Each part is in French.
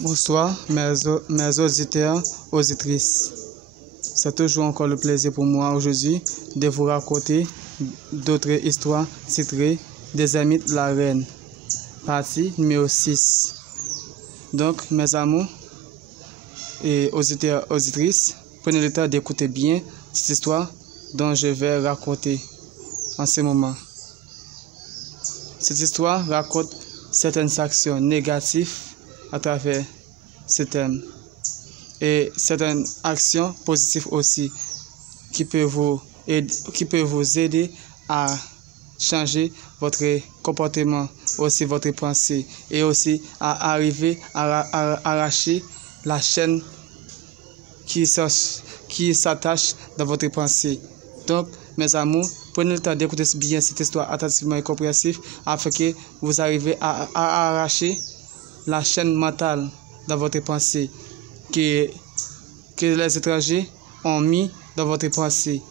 Bonsoir mes auditeurs, auditrices. C'est toujours encore le plaisir pour moi aujourd'hui de vous raconter d'autres histoires titrées Des amis de la reine, partie numéro 6. Donc mes amours et auditeurs, auditrices, prenez le temps d'écouter bien cette histoire dont je vais raconter en ce moment. Cette histoire raconte certaines actions négatives à travers ce thème et certaines actions positives aussi qui peuvent vous aider à changer votre comportement, aussi votre pensée et aussi à arriver à arracher la chaîne qui s'attache dans votre pensée. Donc, mes amours, prenez le temps d'écouter bien cette histoire attentivement et compréhensif afin que vous arrivez à arracher la chaîne mentale dans votre pensée que les étrangers ont mis dans votre pensée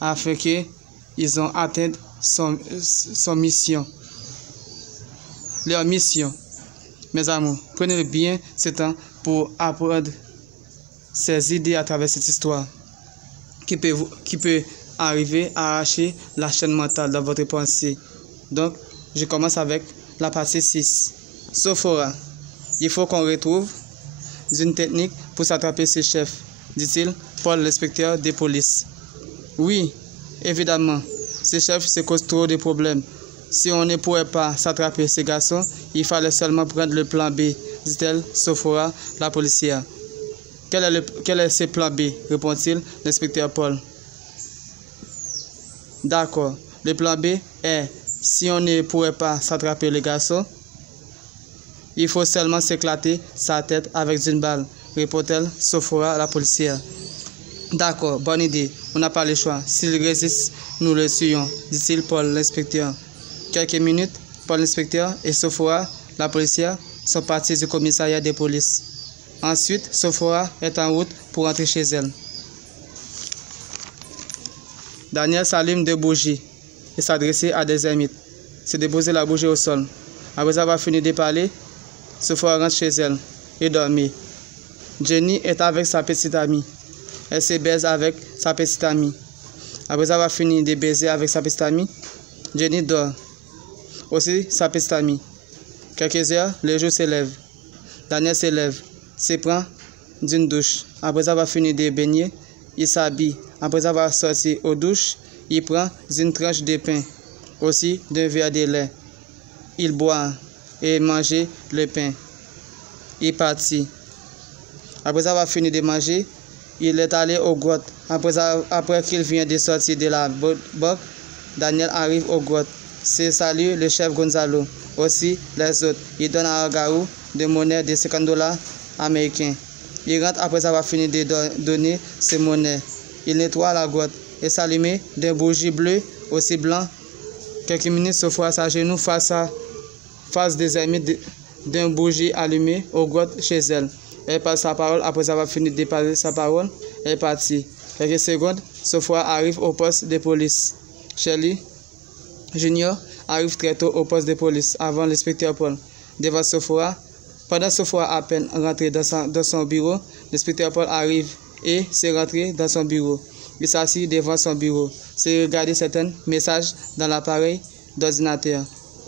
afin qu'ils ont atteint son mission. Leur mission. Mes amours, prenez bien ce temps pour apprendre ces idées à travers cette histoire qui peut arriver à arracher la chaîne mentale dans votre pensée. Donc, je commence avec la partie 6. Sophora. Il faut qu'on retrouve une technique pour s'attraper ses chefs, dit-il, Paul, l'inspecteur de police. Oui, évidemment, ces chefs se causent trop de problèmes. Si on ne pourrait pas s'attraper ces garçons, il fallait seulement prendre le plan B, dit-elle, Sophora, la policière. Quel est ce plan B, répond-il, l'inspecteur Paul. D'accord, le plan B est, si on ne pourrait pas s'attraper les garçons, il faut seulement s'éclater sa tête avec une balle, répond-elle, Sophora, la policière. D'accord, bonne idée, on n'a pas le choix. S'il résiste, nous le tuons, dit-il, Paul, l'inspecteur. Quelques minutes, Paul, l'inspecteur, et Sophora, la policière, sont partis du commissariat de police. Ensuite, Sophora est en route pour rentrer chez elle. Daniel s'allume deux bougies et s'adressait à des ermites. C'est déposer la bougie au sol. Après avoir fini de parler, Sophora rentre chez elle et dormit. Jenny est avec sa petite amie. Elle se baise avec sa petite amie. Après avoir fini de baiser avec sa petite amie, Jenny dort. Aussi sa petite amie. Quelques heures, le jour se lève. Daniel se lève, se prend d'une douche. Après avoir fini de baigner, il s'habille. Après avoir sorti aux douches, il prend une tranche de pain, aussi d'un verre de lait. Il boit et mange le pain. Il partit. Après avoir fini de manger, il est allé aux grottes. Après qu'il vient de sortir de la boque, Daniel arrive aux grottes. Se salue le chef Gonzalo, aussi les autres. Il donne à Garou de monnaie de $50 américains. Il rentre après avoir fini de donner ses monnaies. Il nettoie la grotte et s'allume d'un bougie bleu aussi blanc. Quelques minutes, Sophora s'agenouille face des amis d'un bougie allumé aux grottes chez elle. Elle passe sa parole après avoir fini de parler sa parole. Elle est partie. Quelques secondes, Sophora arrive au poste de police. Shirley Junior arrive très tôt au poste de police avant l'inspecteur Paul. Devant Sophora, pendant Sophora à peine rentrée dans son bureau, l'inspecteur Paul arrive et se rentre dans son bureau. Il s'assit devant son bureau, se regarde certains messages dans l'appareil d'ordinateur.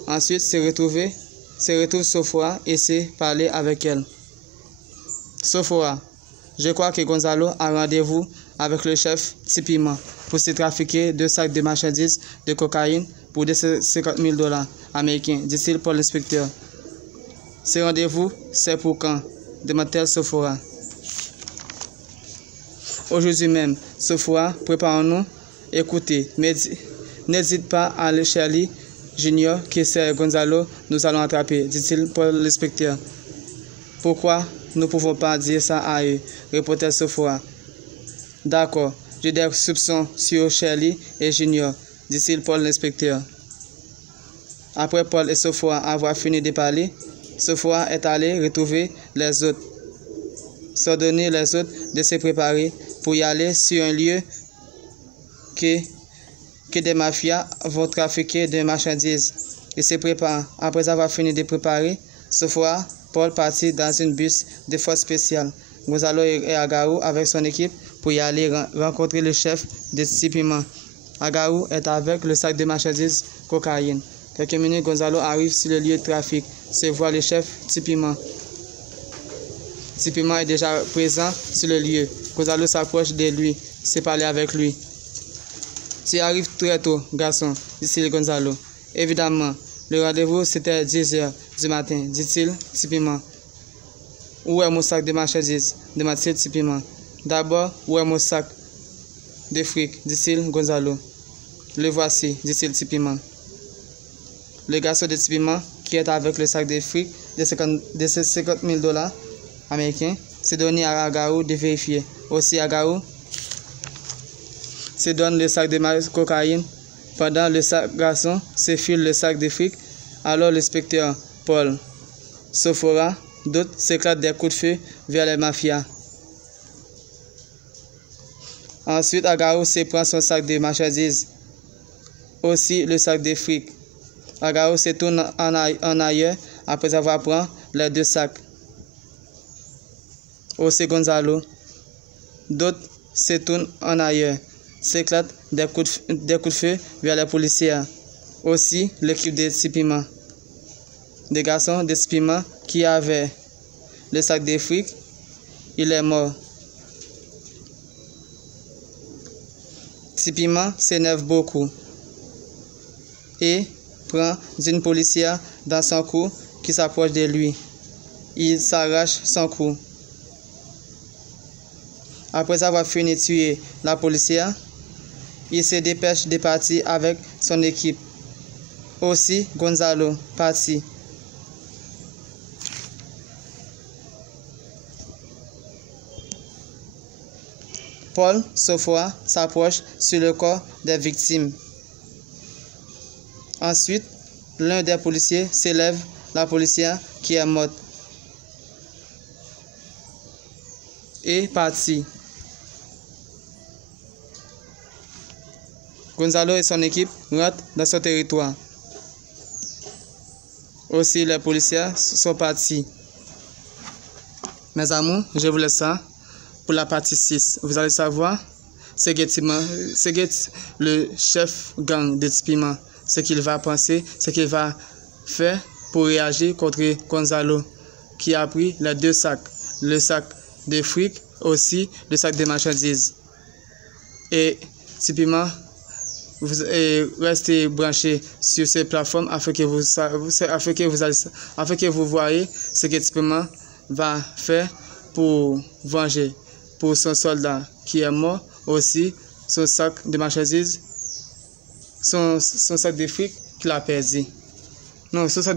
Ensuite, se retrouve Sophora et se parler avec elle. Sophora, je crois que Gonzalo a rendez-vous avec le chef Tipiment pour se trafiquer 2 sacs de marchandises de cocaïne pour $50,000 américains, dit-il pour l'inspecteur. Ce rendez-vous, c'est pour quand? Demande-t-elle Sophora. Aujourd'hui même, Sophora, préparons-nous. Écoutez, n'hésite pas à aller Shirley Junior, qui c'est Gonzalo, nous allons attraper, dit-il pour l'inspecteur. Pourquoi nous ne pouvons pas dire ça à eux, répondit Sophora. D'accord, j'ai des soupçons sur Shirley et Junior, dit-il pour l'inspecteur. Après Paul et Sophora avoir fini de parler, Sophora est allée retrouver les autres, s'ordonner les autres de se préparer pour y aller sur un lieu que des mafias vont trafiquer de marchandises. Ils se préparent. Après avoir fini de préparer, Sophora Paul partit dans une bus de force spéciale. Gonzalo et Agaou avec son équipe pour y aller rencontrer le chef de Tipima. Agaou est avec le sac de marchandises cocaïne. Quelques minutes, Gonzalo arrive sur le lieu de trafic, se voit le chef Tipima. Tipima est déjà présent sur le lieu. Gonzalo s'approche de lui, se parle avec lui. Tu arrives très tôt, garçon, dit-il Gonzalo. Évidemment, le rendez-vous c'était 10 h du matin, dit-il Tipima. Où est mon sac de marchandises? Demande-t-il Tipima. D'abord, où est mon sac de fric? Dit-il Gonzalo. Le voici, dit-il Tipima. Le garçon de Tipima, qui est avec le sac de fric de 50 000 $ américains, s'est donné à Agaou de vérifier. Aussi, Agaou se donne le sac de cocaïne. Pendant le garçon se file le sac de fric. Alors l'inspecteur Paul Sofora, d'autres s'éclatent des coups de feu vers les mafias. Ensuite, Agaou se prend son sac de marchandises, aussi le sac de fric. Agaou se tourne en ailleurs après avoir pris les deux sacs. Aussi Gonzalo, d'autres se tournent en ailleurs, s'éclatent des coups de feu vers les policiers. Aussi l'équipe de Tipima. Des garçons de Tipima qui avaient le sac de fric, il est mort. Tipima s'énerve beaucoup et prend une policière dans son cou qui s'approche de lui. Il s'arrache son cou. Après avoir fini de tuer la policière, il se dépêche de partir avec son équipe. Aussi Gonzalo partit. Paul Sofora s'approche sur le corps des victimes. Ensuite, l'un des policiers s'élève la policière qui est morte et partit. Gonzalo et son équipe rentrent dans son territoire. Aussi, les policiers sont partis. Mes amours, je vous laisse ça pour la partie 6. Vous allez savoir c'est le chef gang de Tipima, ce qu'il va penser, ce qu'il va faire pour réagir contre Gonzalo, qui a pris les deux sacs, le sac de fric, aussi le sac de marchandises. Et Tipima, restez branchés sur ces plateformes afin que vous voyez ce que Tipima va faire pour venger pour son soldat qui est mort, aussi son sac de marchandises, son sac de fric qu'il a perdu. Non, son sac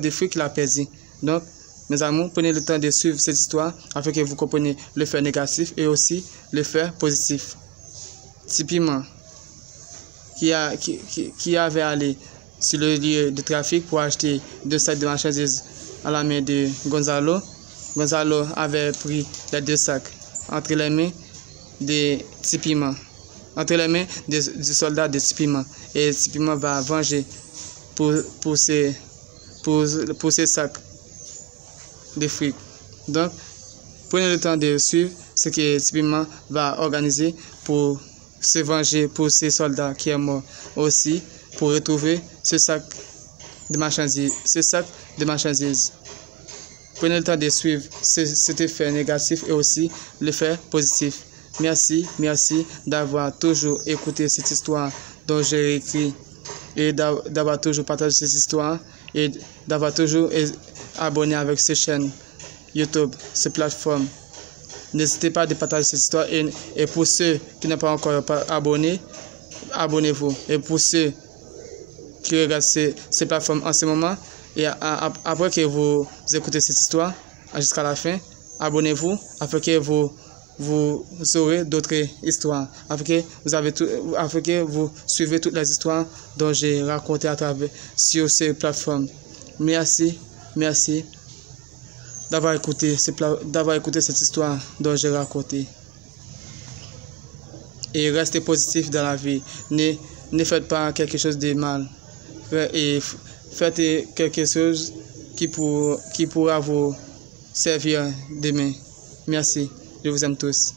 de fric qu'il a perdu. Donc, mes amours, prenez le temps de suivre cette histoire afin que vous compreniez le fait négatif et aussi le fait positif. Tipima, qui avait allé sur le lieu de trafic pour acheter deux sacs de marchandises à la main de Gonzalo. Gonzalo avait pris les deux sacs entre les mains de Tipima, entre les mains du soldat de Tipima. Et Tipima va venger pour ces sacs de fric. Donc, prenez le temps de suivre ce que Tipima va organiser pour se venger pour ces soldats qui sont morts. Aussi, pour retrouver ce sac de marchandises. Prenez le temps de suivre cet effet négatif et aussi l'effet positif. Merci d'avoir toujours écouté cette histoire dont j'ai écrit et d'avoir toujours partagé cette histoire et d'avoir toujours abonné avec cette chaîne YouTube, cette plateforme. N'hésitez pas à partager cette histoire et pour ceux qui n'ont pas encore abonné, abonnez-vous. Et pour ceux qui regardent ces plateformes en ce moment, et après que vous écoutez cette histoire jusqu'à la fin, abonnez-vous afin que vous aurez d'autres histoires, afin que vous suivez toutes les histoires dont j'ai raconté à travers sur ces plateformes. Merci d'avoir écouté cette histoire dont j'ai raconté. Et restez positif dans la vie. Ne faites pas quelque chose de mal. Et faites quelque chose qui pourra vous servir demain. Merci. Je vous aime tous.